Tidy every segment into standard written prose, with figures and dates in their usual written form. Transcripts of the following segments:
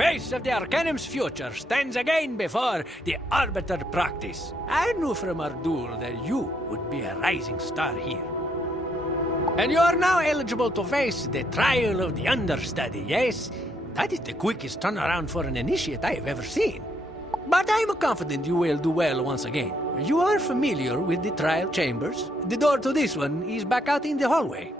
face of the Arcanum's future stands again before the Arbiter practice. I knew from our duel that you would be a rising star here. And you are now eligible to face the trial of the understudy, yes? That is the quickest turnaround for an initiate I have ever seen. But I am confident you will do well once again. You are familiar with the trial chambers. The door to this one is back out in the hallway.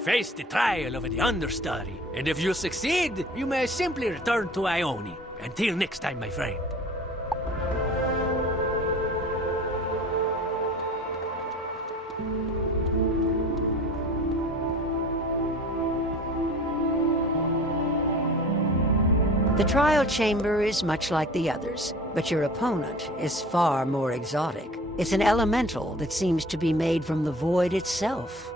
Face the trial of the understudy, and if you succeed, you may simply return to Ione. Until next time, my friend. The trial chamber is much like the others, but your opponent is far more exotic. It's an elemental that seems to be made from the void itself.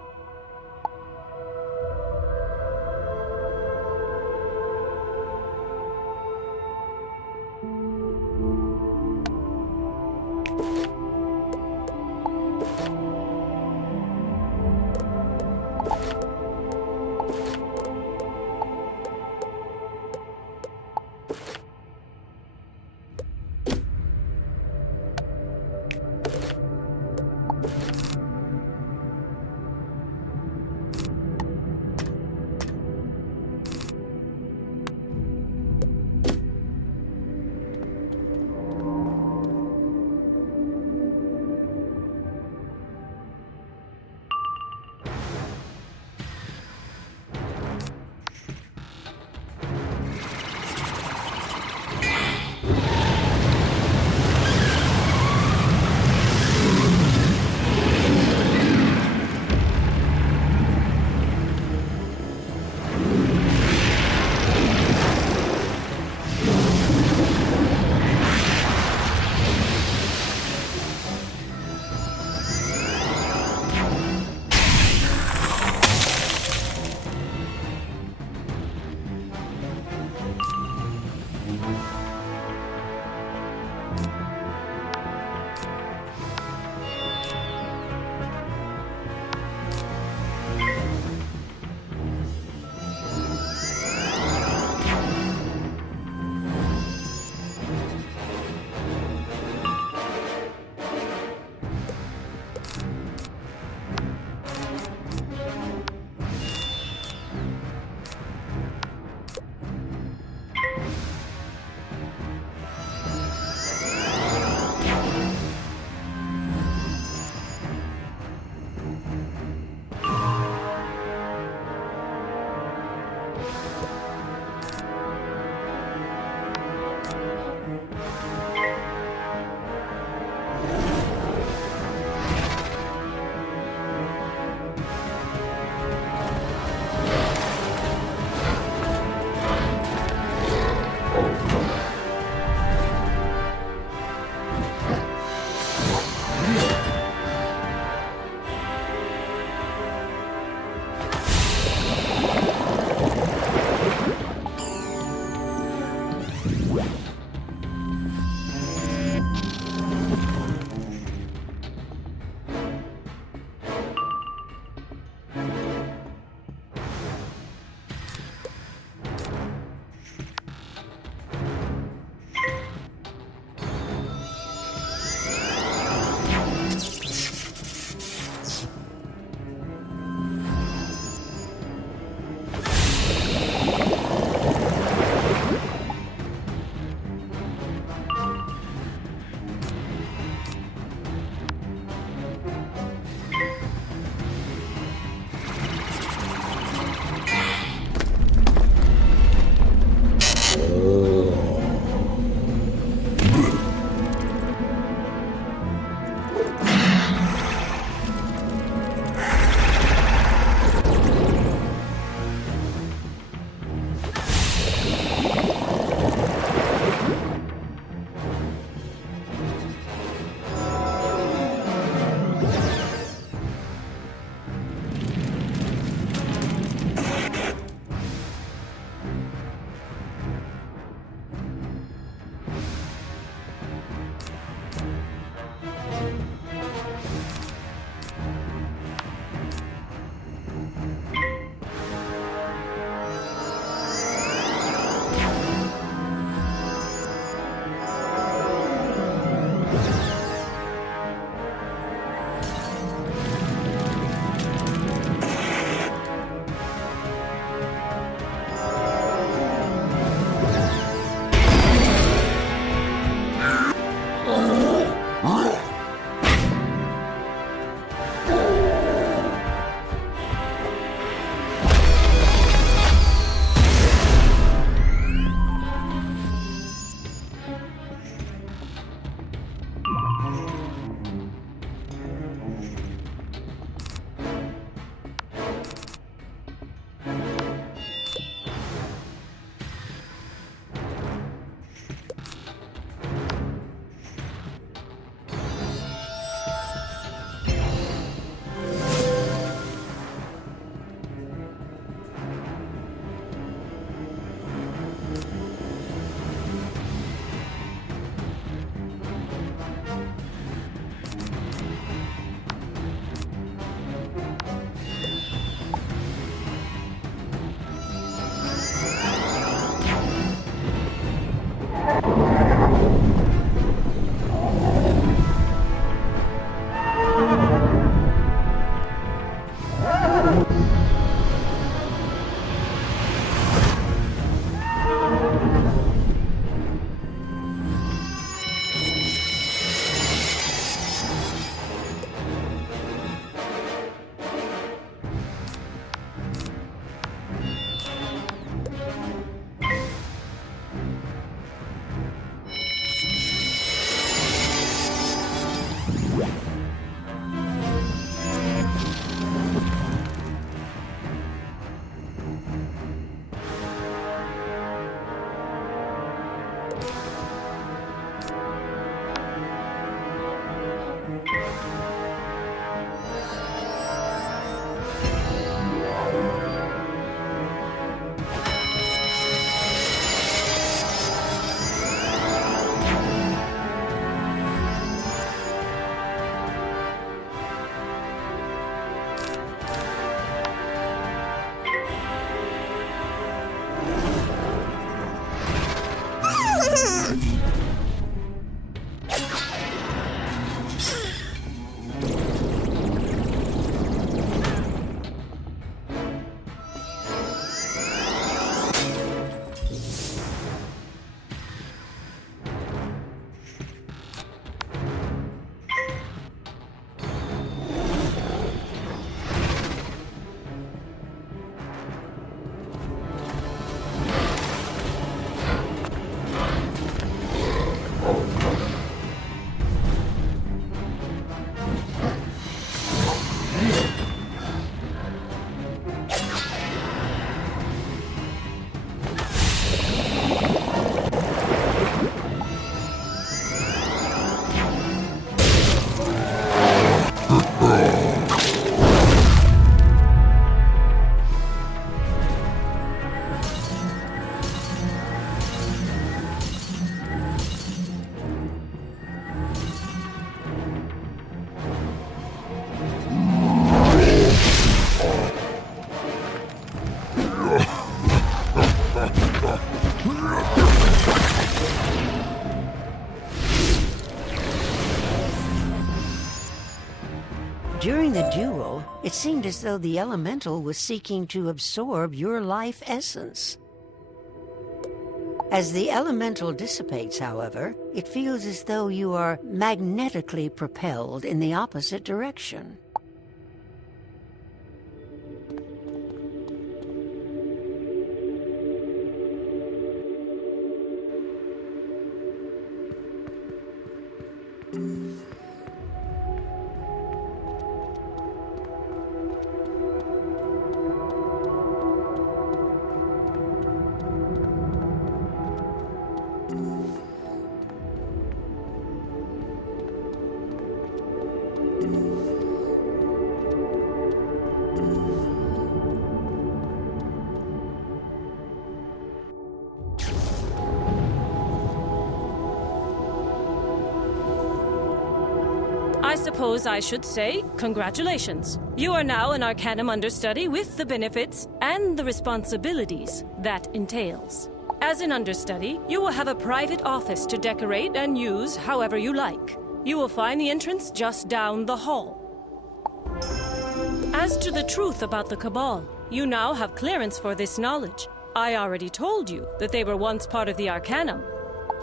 During the duel, it seemed as though the elemental was seeking to absorb your life essence. As the elemental dissipates, however, it feels as though you are magnetically propelled in the opposite direction. I suppose I should say congratulations. You are now an Arcanum understudy with the benefits and the responsibilities that entails. As an understudy, you will have a private office to decorate and use however you like. You will find the entrance just down the hall. As to the truth about the Cabal, you now have clearance for this knowledge. I already told you that they were once part of the Arcanum.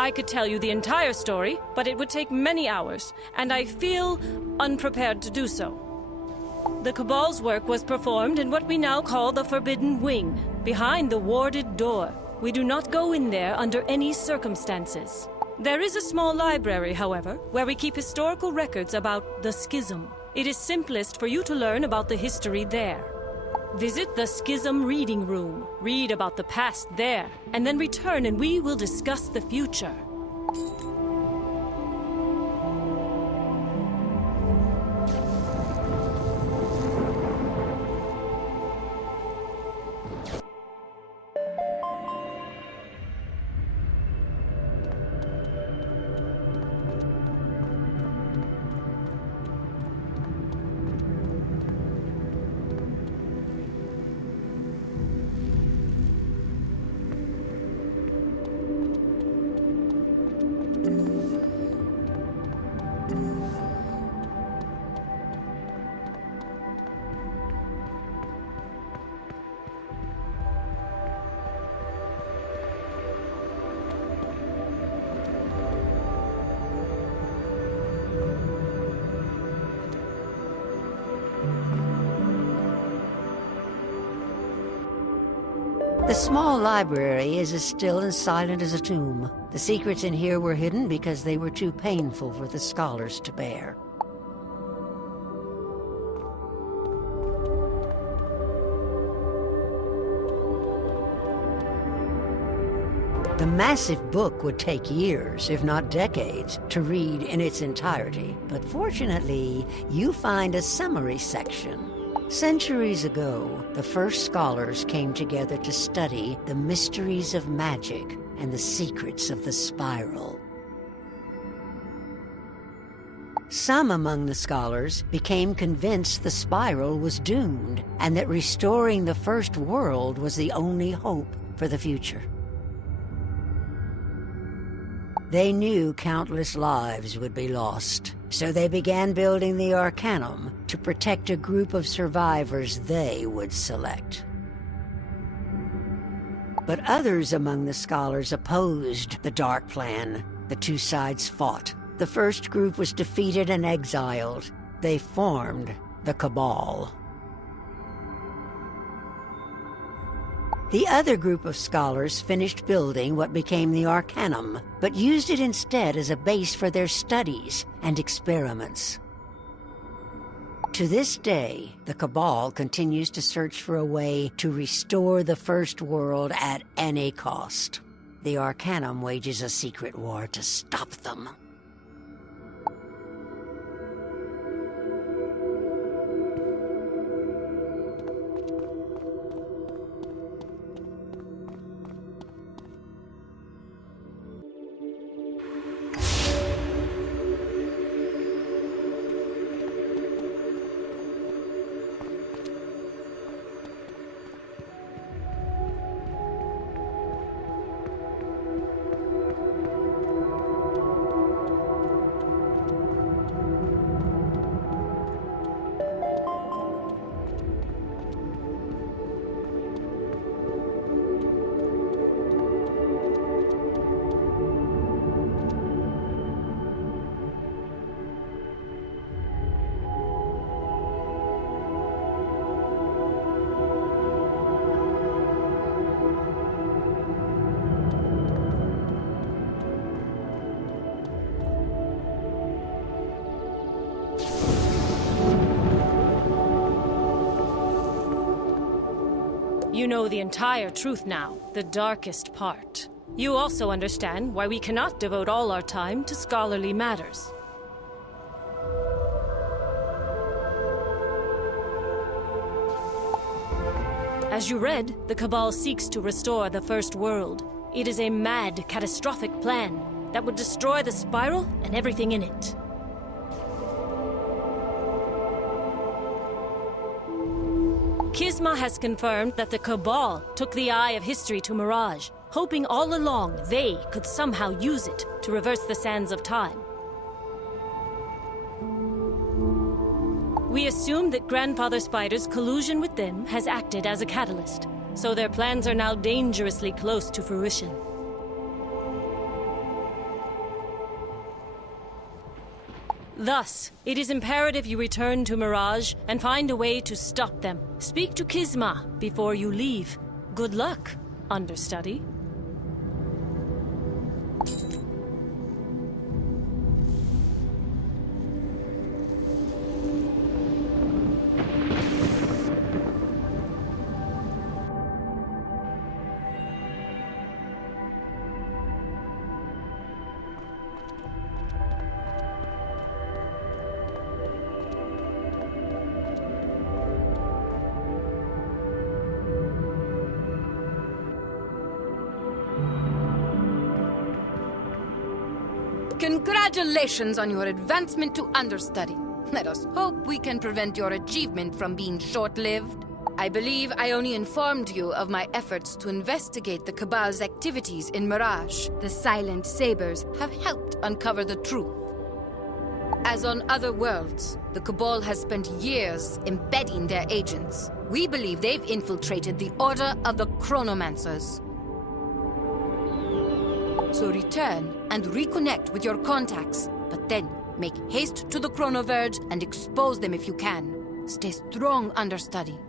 I could tell you the entire story, but it would take many hours, and I feel unprepared to do so. The Cabal's work was performed in what we now call the Forbidden Wing, behind the warded door. We do not go in there under any circumstances. There is a small library, however, where we keep historical records about the Schism. It is simplest for you to learn about the history there. Visit the Schism Reading Room, read about the past there, and then return and we will discuss the future. The small library is as still and silent as a tomb. The secrets in here were hidden because they were too painful for the scholars to bear. The massive book would take years, if not decades, to read in its entirety. But fortunately, you find a summary section. Centuries ago, the first scholars came together to study the mysteries of magic and the secrets of the spiral. Some among the scholars became convinced the spiral was doomed, and that restoring the first world was the only hope for the future. They knew countless lives would be lost, so they began building the Arcanum to protect a group of survivors they would select. But others among the scholars opposed the dark plan. The two sides fought. The first group was defeated and exiled. They formed the Cabal. The other group of scholars finished building what became the Arcanum, but used it instead as a base for their studies and experiments. To this day, the Cabal continues to search for a way to restore the First World at any cost. The Arcanum wages a secret war to stop them. You know the entire truth now, the darkest part. You also understand why we cannot devote all our time to scholarly matters. As you read, the Cabal seeks to restore the First World. It is a mad, catastrophic plan that would destroy the spiral and everything in it. Kisma has confirmed that the Cabal took the Eye of History to Mirage, hoping all along they could somehow use it to reverse the sands of time. We assume that Grandfather Spider's collusion with them has acted as a catalyst, so their plans are now dangerously close to fruition. Thus, it is imperative you return to Mirage and find a way to stop them. Speak to Kisma before you leave. Good luck, understudy. Congratulations on your advancement to understudy. Let us hope we can prevent your achievement from being short-lived. I believe I only informed you of my efforts to investigate the Cabal's activities in Mirage. The Silent Sabers have helped uncover the truth. As on other worlds, the Cabal has spent years embedding their agents. We believe they've infiltrated the Order of the Chronomancers. So return and reconnect with your contacts, but then make haste to the Chronoverge and expose them if you can. Stay strong, understudy.